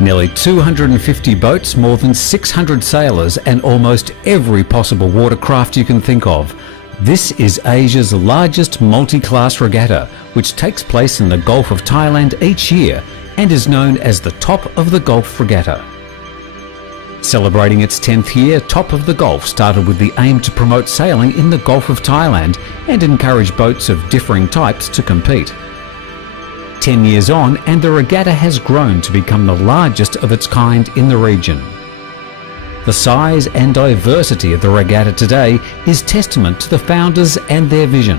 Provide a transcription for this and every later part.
Nearly 250 boats, more than 600 sailors and almost every possible watercraft you can think of. This is Asia's largest multi-class regatta, which takes place in the Gulf of Thailand each year and is known as the Top of the Gulf Regatta. Celebrating its 10th year, Top of the Gulf started with the aim to promote sailing in the Gulf of Thailand and encourage boats of differing types to compete. 10 years on, and the regatta has grown to become the largest of its kind in the region. The size and diversity of the regatta today is testament to the founders and their vision.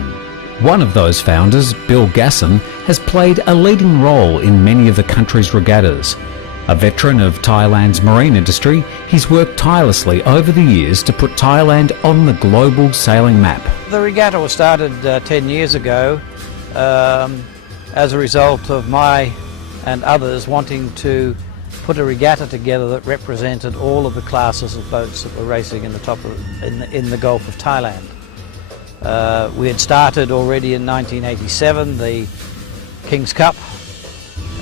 One of those founders, Bill Gasson, has played a leading role in many of the country's regattas. A veteran of Thailand's marine industry, he's worked tirelessly over the years to put Thailand on the global sailing map. The regatta was started 10 years ago as a result of my and others wanting to put a regatta together that represented all of the classes of boats that were racing in the Gulf of Thailand. We had started already in 1987 the King's Cup,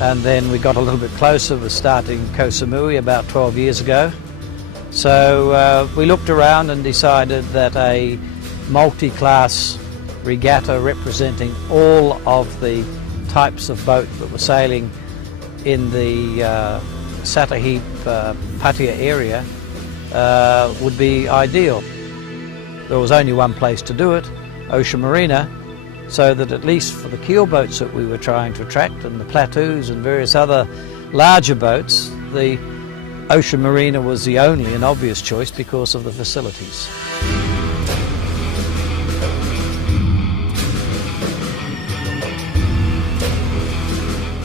and then we got a little bit closer with starting Koh Samui about 12 years ago. So we looked around and decided that a multi-class regatta representing all of the types of boat that were sailing in the Satahip Pattaya area would be ideal. There was only one place to do it, Ocean Marina, so that at least for the keel boats that we were trying to attract and the plateaus and various other larger boats, the Ocean Marina was the only and obvious choice because of the facilities.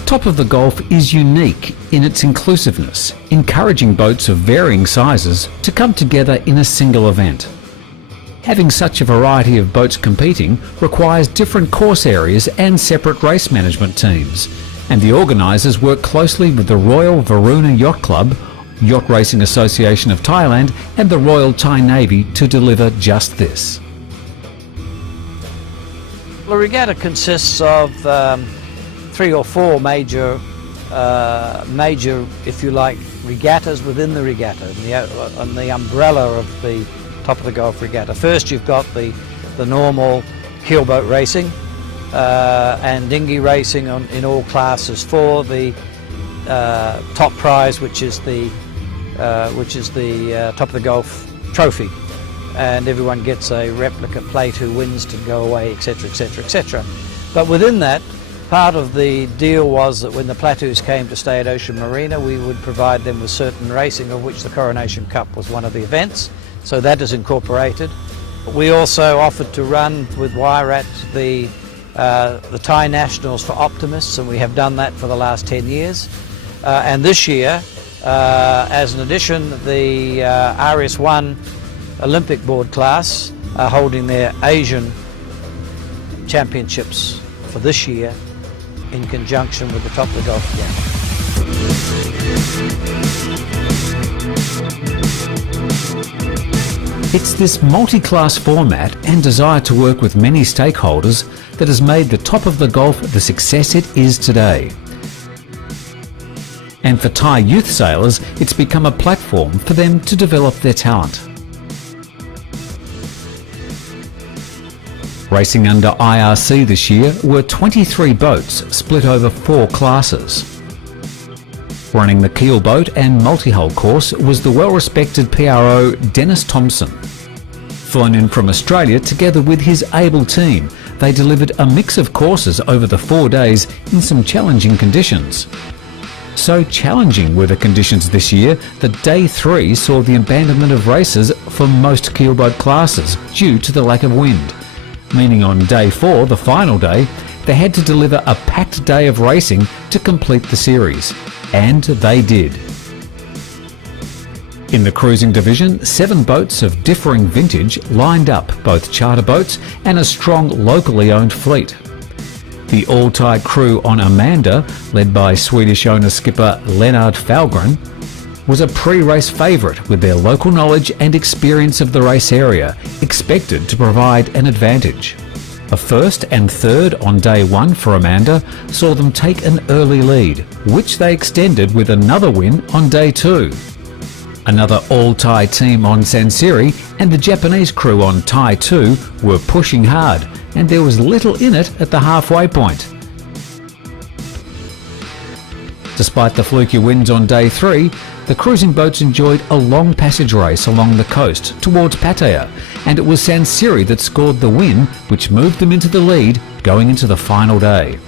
Top of the Gulf is unique in its inclusiveness, encouraging boats of varying sizes to come together in a single event. Having such a variety of boats competing requires different course areas and separate race management teams, and the organisers work closely with the Royal Marina Yacht Club, Yacht Racing Association of Thailand and the Royal Thai Navy to deliver just this. The regatta consists of 3 or 4 major, if you like, regattas within the regatta, on the umbrella of the Top of the Gulf Regatta. First you've got the normal keelboat racing and dinghy racing in all classes for the top prize, which is the Top of the Gulf trophy, and everyone gets a replica plate who wins to go away, etc, etc, etc. But within that, part of the deal was that when the plateaus came to stay at Ocean Marina, we would provide them with certain racing, of which the Coronation Cup was one of the events. So that is incorporated. We also offered to run with Wairat the Thai Nationals for optimists, and we have done that for the last 10 years. And this year, as an addition, the RS1 Olympic board class are holding their Asian championships for this year in conjunction with the Top of the Gulf Regatta. It's this multi-class format and desire to work with many stakeholders that has made the Top of the Gulf the success it is today. And for Thai youth sailors, it's become a platform for them to develop their talent. Racing under IRC this year were 23 boats split over 4 classes. Running the keel boat and multi-hull course was the well-respected PRO Dennis Thompson. Flown in from Australia together with his able team, they delivered a mix of courses over the 4 days in some challenging conditions. So challenging were the conditions this year that Day 3 saw the abandonment of races for most keelboat classes due to the lack of wind, meaning on Day 4, the final day, they had to deliver a packed day of racing to complete the series. And they did. In the cruising division, 7 boats of differing vintage lined up, both charter boats and a strong locally owned fleet. The all-Thai crew on Amanda, led by Swedish owner-skipper Lennart Falgren, was a pre-race favourite with their local knowledge and experience of the race area, expected to provide an advantage. A first and third on day one for Amanda saw them take an early lead, which they extended with another win on day two. Another all-Thai team on Sansiri and the Japanese crew on Thai 2 were pushing hard, and there was little in it at the halfway point. Despite the fluky winds on day 3, the cruising boats enjoyed a long passage race along the coast towards Pattaya, and it was Sansiri that scored the win, which moved them into the lead going into the final day.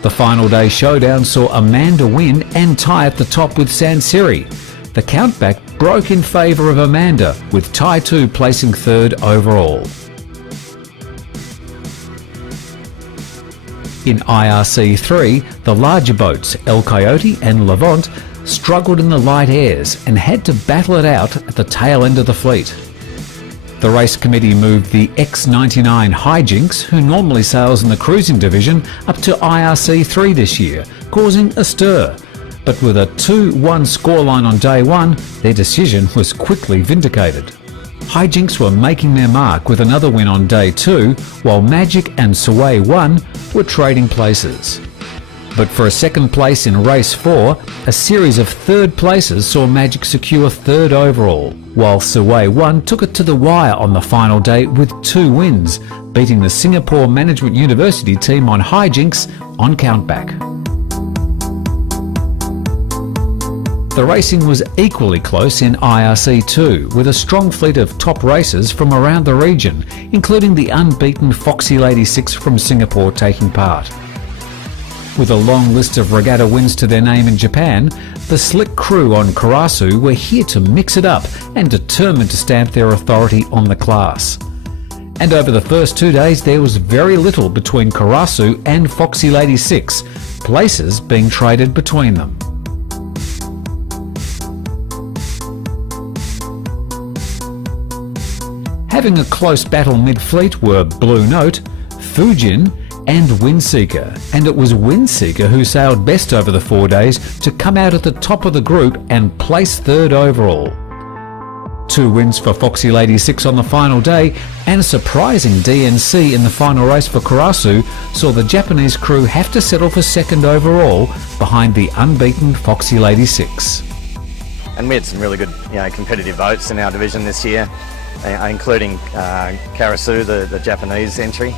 The final day showdown saw Amanda win and tie at the top with Sansiri. The countback broke in favour of Amanda, with Thai 2 placing third overall. In IRC 3, the larger boats, El Coyote and Levant, struggled in the light airs and had to battle it out at the tail end of the fleet. The race committee moved the X99 Hijinks, who normally sails in the cruising division, up to IRC 3 this year, causing a stir. But with a 2-1 scoreline on day one, their decision was quickly vindicated. Hijinks were making their mark with another win on day 2, while Magic and Sway 1 were trading places. But for a second place in race 4, a series of third places saw Magic secure third overall, while Sway 1 took it to the wire on the final day with 2 wins, beating the Singapore Management University team on Hijinks on countback. The racing was equally close in IRC 2, with a strong fleet of top racers from around the region, including the unbeaten Foxy Lady 6 from Singapore taking part. With a long list of regatta wins to their name in Japan, the slick crew on Karasu were here to mix it up and determined to stamp their authority on the class. And over the first 2 days there was very little between Karasu and Foxy Lady 6, places being traded between them. Having a close battle mid-fleet were Blue Note, Fujin and Windseeker, and it was Windseeker who sailed best over the 4 days to come out at the top of the group and place third overall. 2 wins for Foxy Lady 6 on the final day, and a surprising DNC in the final race for Karasu saw the Japanese crew have to settle for second overall behind the unbeaten Foxy Lady 6. And we had some really good, competitive boats in our division this year, including Karasu, the Japanese entry.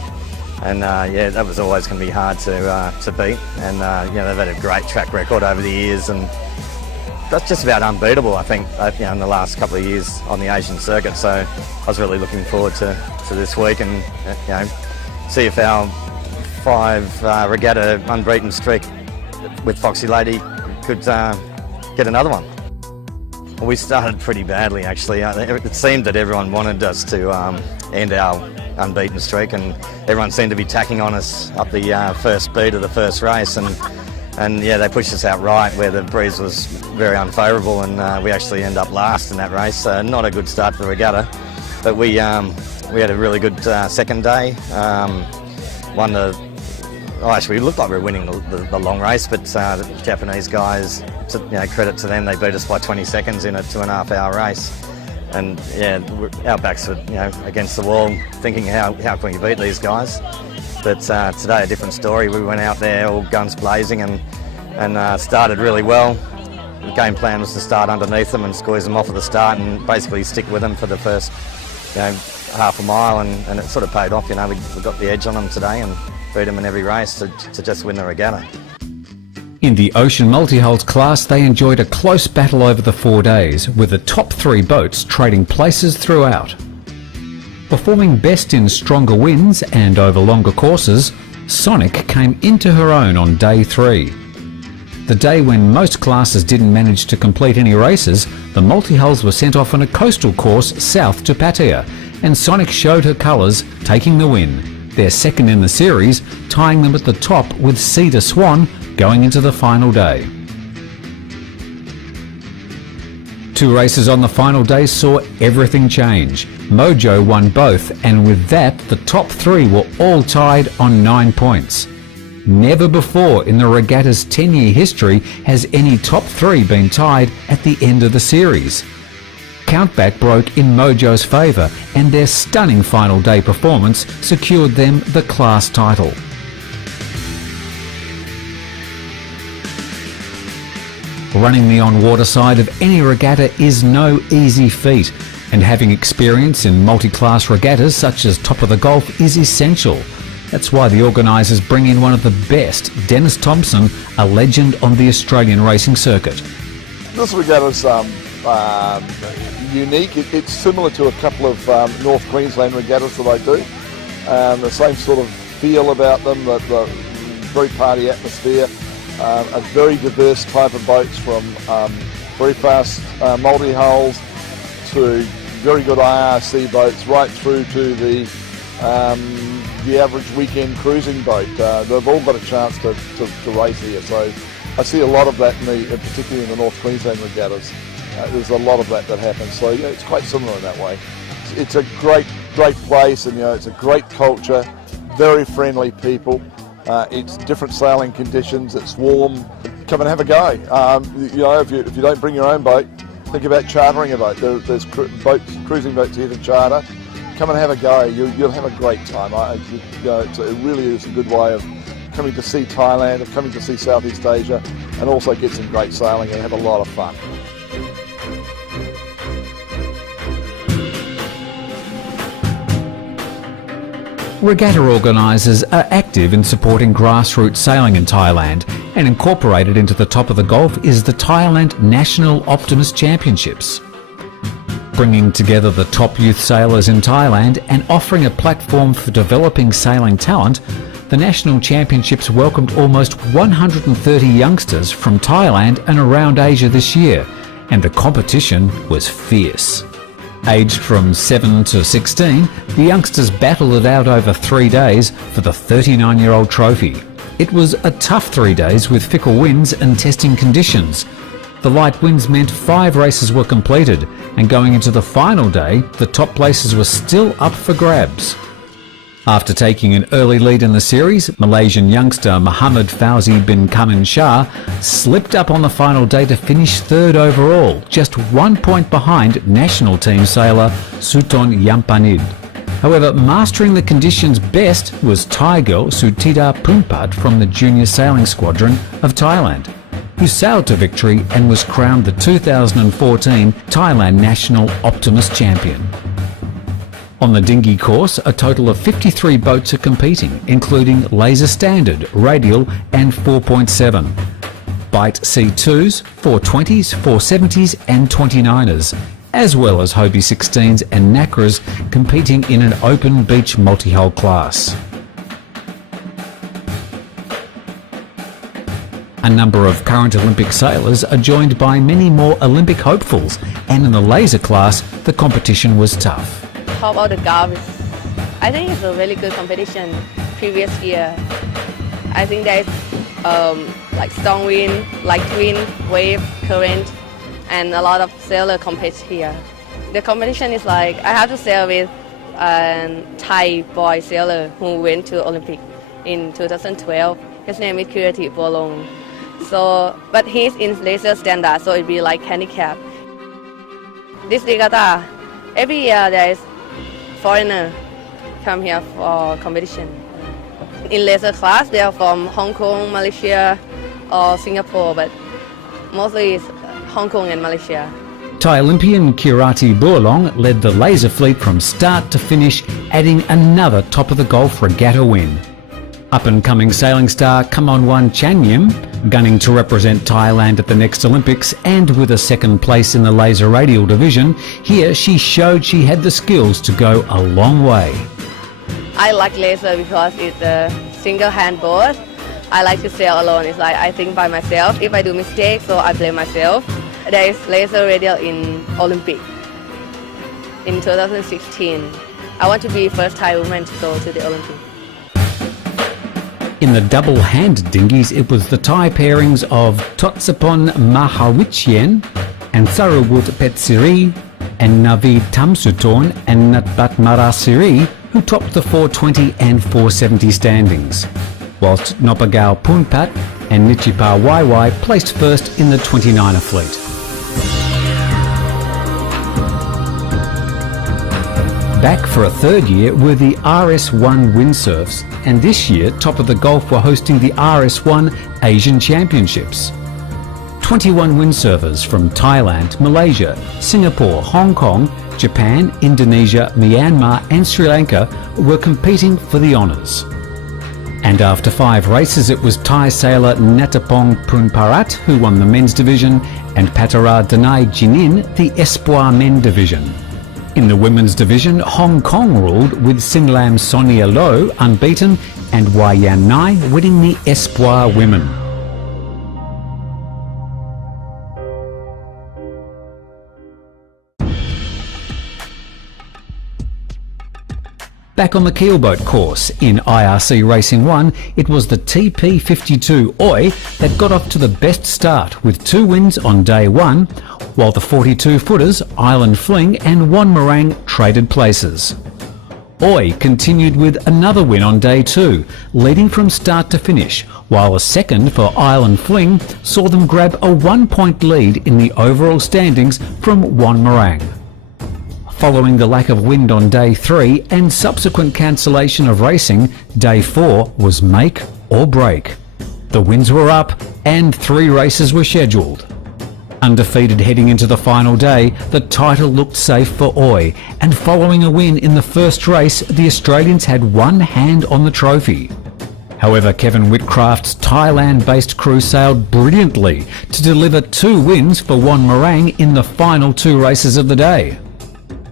And that was always going to be hard to beat. And they've had a great track record over the years, and that's just about unbeatable, I think, in the last couple of years on the Asian circuit. So I was really looking forward to this week, and see if our 5 regatta unbeaten streak with Foxy Lady could get another one. We started pretty badly, actually. It seemed that everyone wanted us to end our unbeaten streak, and everyone seemed to be tacking on us up the first beat of the first race, and they pushed us out right where the breeze was very unfavourable, and we actually ended up last in that race. Not a good start for the regatta, but we had a really good second day. Actually, we looked like we were winning the long race, but the Japanese guys, credit to them, they beat us by 20 seconds in a 2.5-hour race. And our backs were against the wall, thinking how can we beat these guys? But today a different story. We went out there all guns blazing and started really well. The game plan was to start underneath them and squeeze them off at the start and basically stick with them for the first half a mile, and it sort of paid off. We got the edge on them today and beat them in every race to just win the regatta. In the Ocean Multi-Hulls class, they enjoyed a close battle over the 4 days, with the top 3 boats trading places throughout. Performing best in stronger winds and over longer courses, Sonic came into her own on day 3. The day when most classes didn't manage to complete any races, the Multi-Hulls were sent off on a coastal course south to Pattaya, and Sonic showed her colours, taking the win, their second in the series, tying them at the top with Cedar Swan going into the final day. 2 races on the final day saw everything change. Mojo won both, and with that the top 3 were all tied on 9 points. Never before in the regatta's 10-year history has any top 3 been tied at the end of the series. countback broke in Mojo's favour and their stunning final day performance secured them the class title. Running the on-water side of any regatta is no easy feat, and having experience in multi-class regattas such as Top of the Gulf is essential. That's why the organisers bring in one of the best, Dennis Thompson, a legend on the Australian racing circuit. This regatta's unique. It's similar to a couple of North Queensland regattas that I do. The same sort of feel about them, the very party atmosphere, a very diverse type of boats, from very fast multi-hulls to very good IRC boats, right through to the average weekend cruising boat. They've all got a chance to race here, so I see a lot of that, particularly in the North Queensland regattas. There's a lot of that happens, so yeah, it's quite similar in that way. It's a great place, and it's a great culture, very friendly people. It's different sailing conditions, it's warm. Come and have a go. If you don't bring your own boat, think about chartering a boat. There's cruising boats here to charter. Come and have a go. You'll have a great time. It really is a good way of coming to see Thailand, of coming to see Southeast Asia, and also get some great sailing and have a lot of fun. Regatta organisers are active in supporting grassroots sailing in Thailand, and incorporated into the Top of the Gulf is the Thailand National Optimist Championships. Bringing together the top youth sailors in Thailand and offering a platform for developing sailing talent, the National Championships welcomed almost 130 youngsters from Thailand and around Asia this year, and the competition was fierce. Aged from 7 to 16, the youngsters battled it out over 3 days for the 39-year-old trophy. It was a tough 3 days with fickle winds and testing conditions. The light winds meant 5 races were completed, and going into the final day, the top places were still up for grabs. After taking an early lead in the series, Malaysian youngster Muhammad Fauzi bin Kamin Shah slipped up on the final day to finish 3rd overall, just 1 point behind national team sailor Suton Yampanid. However, mastering the conditions best was Thai girl Sutida Punpat from the Junior Sailing Squadron of Thailand, who sailed to victory and was crowned the 2014 Thailand National Optimist Champion. On the dinghy course, a total of 53 boats are competing, including Laser Standard, Radial and 4.7, Bite C2s, 420s, 470s and 29ers, as well as Hobie 16s and Nacras competing in an open beach multi-hull class. A number of current Olympic sailors are joined by many more Olympic hopefuls, and in the laser class, the competition was tough. Top of the Gulf, I think it's a really good competition. Previous year, I think there's like strong wind, light wind, wave, current, and a lot of sailors compete here. The competition is like I have to sail with a Thai boy sailor who went to Olympic in 2012. His name is Kirati Bolong. But he's in laser standard, so it'd be like handicap. This regatta, every year there is foreigner come here for competition. In laser class, they are from Hong Kong, Malaysia, or Singapore, but mostly it's Hong Kong and Malaysia. Thai Olympian Kirati Burlong led the laser fleet from start to finish, adding another Top of the Gulf regatta win. Up-and-coming sailing star Kamonwan Chanyim, gunning to represent Thailand at the next Olympics and with a 2nd place in the laser radial division, here she showed she had the skills to go a long way. I like laser because it's a single-hand boat. I like to sail alone. It's like I think by myself. If I do mistakes, so I blame myself. There is laser radial in Olympic in 2016. I want to be first Thai woman to go to the Olympic. In the double-hand dinghies, it was the Thai pairings of Totsapon Mahawichyen and Sarawut Petsiri and Navid Tamsutorn and Natbat Marasiri who topped the 420 and 470 standings, whilst Nopagao Punpat and Nichipa Waiwai placed first in the 29er fleet. Back for a third year were the RS1 windsurfs, and this year Top of the Gulf were hosting the RS1 Asian Championships. 21 windsurfers from Thailand, Malaysia, Singapore, Hong Kong, Japan, Indonesia, Myanmar and Sri Lanka were competing for the honours. And after 5 races it was Thai sailor Natapong Punparat who won the men's division and Patara Danai Jinin the Espoir men division. In the women's division, Hong Kong ruled with Sinlam Sonia Low unbeaten and Wai Yan Nai winning the Espoir women. Back on the keelboat course in IRC Racing 1, it was the TP52 Oi that got off to the best start with 2 wins on day 1, while the 42-footers Island Fling and Wanmarang traded places. Oi continued with another win on day 2, leading from start to finish, while a second for Island Fling saw them grab a 1-point lead in the overall standings from Wanmarang. Following the lack of wind on day 3 and subsequent cancellation of racing, day 4 was make or break. The winds were up and 3 races were scheduled. Undefeated heading into the final day, the title looked safe for Oi, and following a win in the first race, the Australians had one hand on the trophy. However, Kevin Whitcraft's Thailand-based crew sailed brilliantly to deliver 2 wins for Wanmarang in the final 2 races of the day.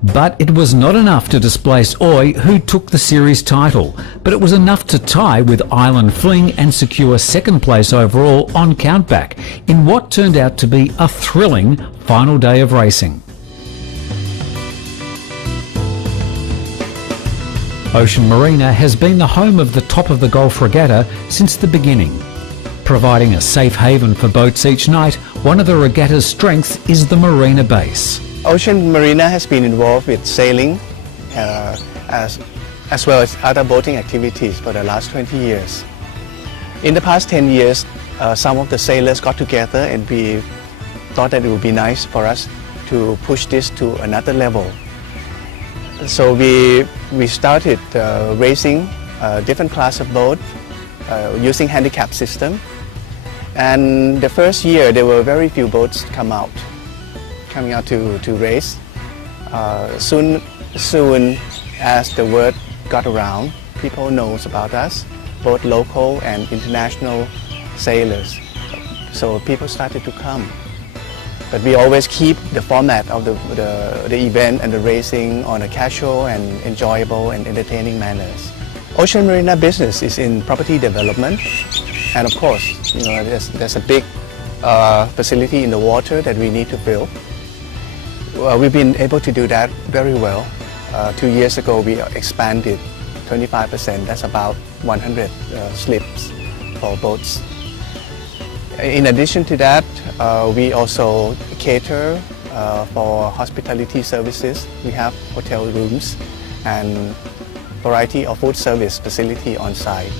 But it was not enough to displace Oi, who took the series title, but it was enough to tie with Island Fling and secure second place overall on countback in what turned out to be a thrilling final day of racing. Ocean Marina has been the home of the Top of the Gulf Regatta since the beginning. Providing a safe haven for boats each night, one of the regatta's strengths is the marina base. Ocean Marina has been involved with sailing as well as other boating activities for the last 20 years. In the past 10 years, some of the sailors got together and we thought that it would be nice for us to push this to another level. So we started racing different class of boat using handicap system. And the first year there were very few boats coming out to race. Soon as the word got around, people knows about us, both local and international sailors. So people started to come. But we always keep the format of the event and the racing on a casual and enjoyable and entertaining manners. Ocean Marina business is in property development, and of course, there's a big facility in the water that we need to fill. We've been able to do that very well. 2 years ago, we expanded 25%. That's about 100 slips for boats. In addition to that, we also cater for hospitality services. We have hotel rooms and variety of food service facility on site.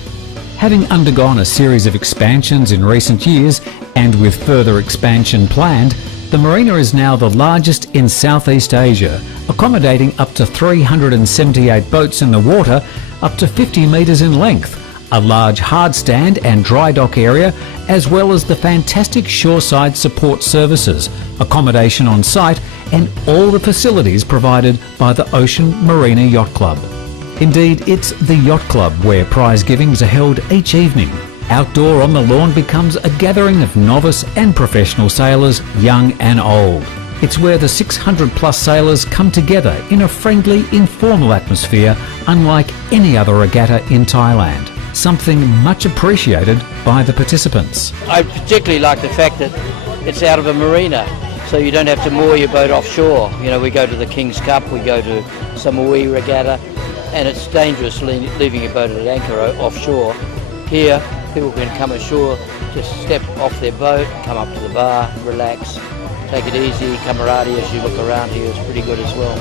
Having undergone a series of expansions in recent years and with further expansion planned, the marina is now the largest in Southeast Asia, accommodating up to 378 boats in the water, up to 50 metres in length, a large hard stand and dry dock area, as well as the fantastic shoreside support services, accommodation on site, and all the facilities provided by the Ocean Marina Yacht Club. Indeed, it's the Yacht Club where prize givings are held each evening. Outdoor on the lawn becomes a gathering of novice and professional sailors, young and old. It's where the 600 plus sailors come together in a friendly, informal atmosphere unlike any other regatta in Thailand, something much appreciated by the participants. I particularly like the fact that it's out of a marina, so you don't have to moor your boat offshore. We go to the King's Cup, we go to Samui Regatta, and it's dangerous leaving your boat at anchor offshore. Here, people can come ashore, just step off their boat, come up to the bar, relax, take it easy. Camaraderie as you look around here is pretty good as well.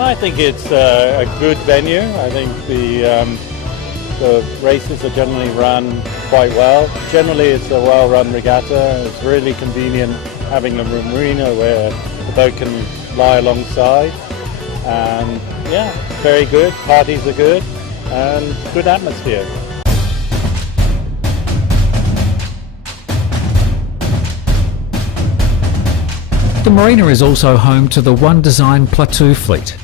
I think it's a good venue. I think the races are generally run quite well. Generally it's a well-run regatta. It's really convenient having a marina where the boat can lie alongside. and yeah, very good. Parties are good and good atmosphere. The marina is also home to the One Design Plateau fleet.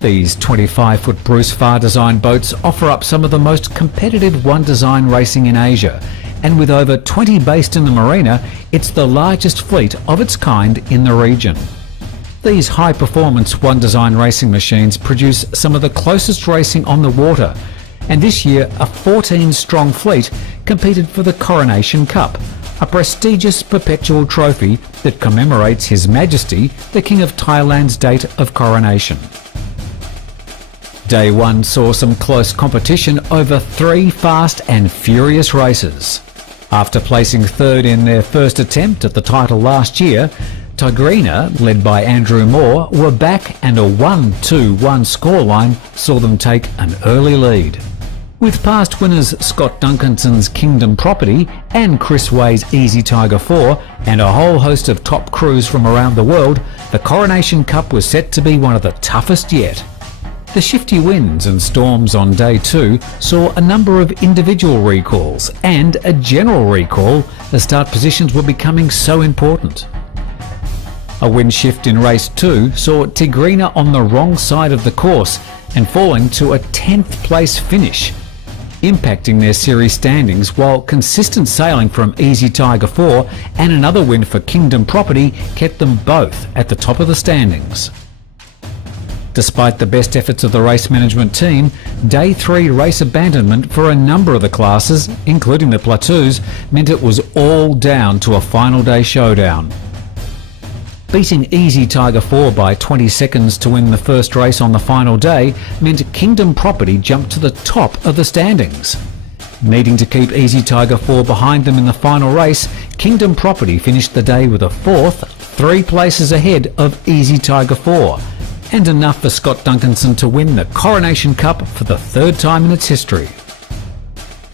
These 25-foot Bruce Farr design boats offer up some of the most competitive One Design racing in Asia, and with over 20 based in the marina, it's the largest fleet of its kind in the region. These high-performance One Design racing machines produce some of the closest racing on the water, and this year a 14-strong fleet competed for the Coronation Cup, a prestigious perpetual trophy that commemorates His Majesty, the King of Thailand's date of coronation. Day one saw some close competition over 3 fast and furious races. After placing third in their first attempt at the title last year, Tigrina, led by Andrew Moore, were back, and a 1-2-1 scoreline saw them take an early lead. With past winners Scott Duncanson's Kingdom Property and Chris Way's Easy Tiger 4 and a whole host of top crews from around the world, the Coronation Cup was set to be one of the toughest yet. The shifty winds and storms on day 2 saw a number of individual recalls and a general recall as start positions were becoming so important. A wind shift in race 2 saw Tigrina on the wrong side of the course and falling to a 10th place finish, impacting their series standings, while consistent sailing from Easy Tiger 4 and another win for Kingdom Property kept them both at the top of the standings. Despite the best efforts of the race management team, Day 3 race abandonment for a number of the classes, including the Plateaus, meant it was all down to a final day showdown. Beating Easy Tiger 4 by 20 seconds to win the first race on the final day meant Kingdom Property jumped to the top of the standings. Needing to keep Easy Tiger 4 behind them in the final race, Kingdom Property finished the day with a 4th, 3 places ahead of Easy Tiger 4, and enough for Scott Duncanson to win the Coronation Cup for the 3rd time in its history.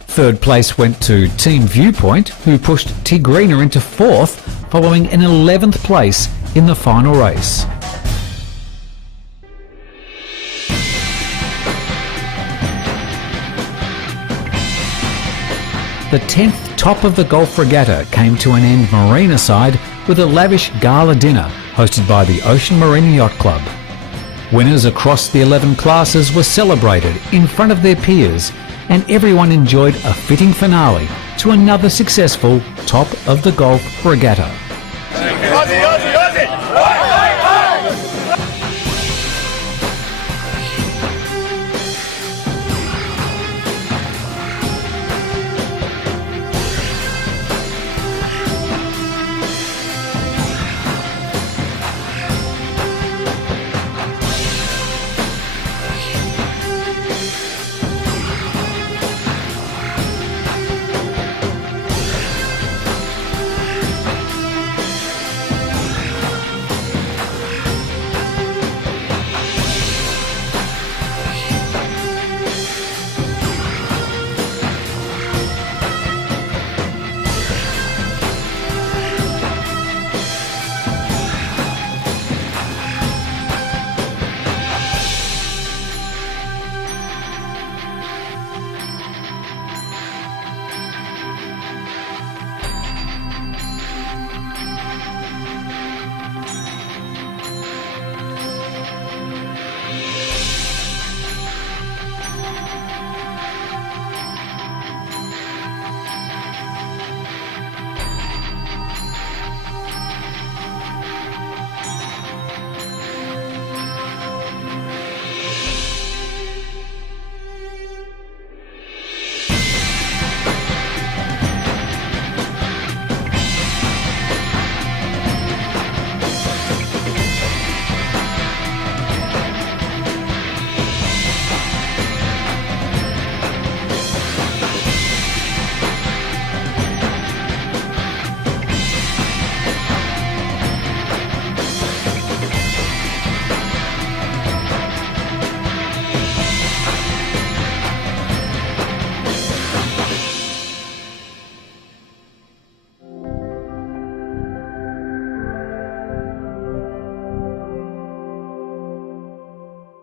Third place went to Team Viewpoint, who pushed Tigrina into 4th following an 11th place in the final race. The 10th top of the Gulf Regatta came to an end marina side with a lavish gala dinner hosted by the Ocean Marina Yacht Club. Winners across the 11 classes were celebrated in front of their peers, and everyone enjoyed a fitting finale to another successful Top of the Gulf Regatta.